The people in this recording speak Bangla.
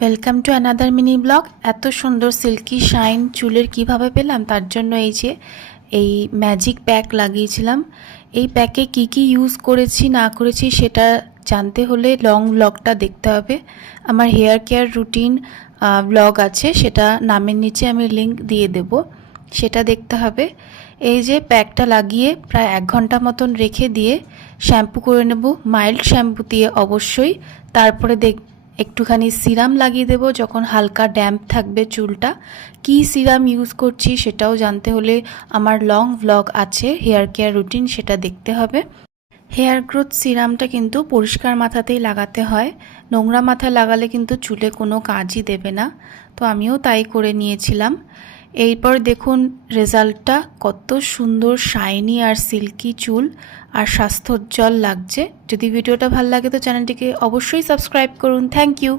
Welcome to another mini blog. এত সুন্দর সিল্কি শাইন চুলের কিভাবে পেলাম, তার জন্য এই ম্যাজিক প্যাক লাগিয়েছিলাম। এই প্যাকে কি কি ইউজ করেছি না করেছি সেটা জানতে হলে লং ব্লগটা দেখতে হবে। আমার হেয়ার কেয়ার রুটিন ব্লগ আছে, সেটা নামের নিচে আমি লিংক দিয়ে দেব, সেটা দেখতে হবে। এই যে প্যাকটা লাগিয়ে প্রায় 1 ঘন্টা মতন রেখে দিয়ে শ্যাম্পু করে নেব, মাইল্ড শ্যাম্পু দিয়ে অবশ্যই। তারপরে একটুখানি সিরাম লাগিয়ে দেব যখন হালকা ড্যাম্প থাকবে চুলটা। কি সিরাম ইউজ করছি সেটাও জানতে হলে আমার লং ব্লগ আছে হেয়ার কেয়ার রুটিন, সেটা দেখতে হবে। হেয়ার গ্রোথ সিরামটা কিন্তু পরিষ্কার মাথাতেই লাগাতে হয়, নোংরা মাথায় লাগালে কিন্তু চুলে কোনো কাজই দেবে না। তো আমিও তাই করে নিয়েছিলাম। এরপর দেখুন রেজাল্টটা, কত সুন্দর শাইনি আর সিল্কি চুল আর স্বাস্থ্যোজ্জ্বল লাগছে। যদি ভিডিওটা ভালো লাগে তো চ্যানেলটিকে অবশ্যই সাবস্ক্রাইব করুন। Thank you.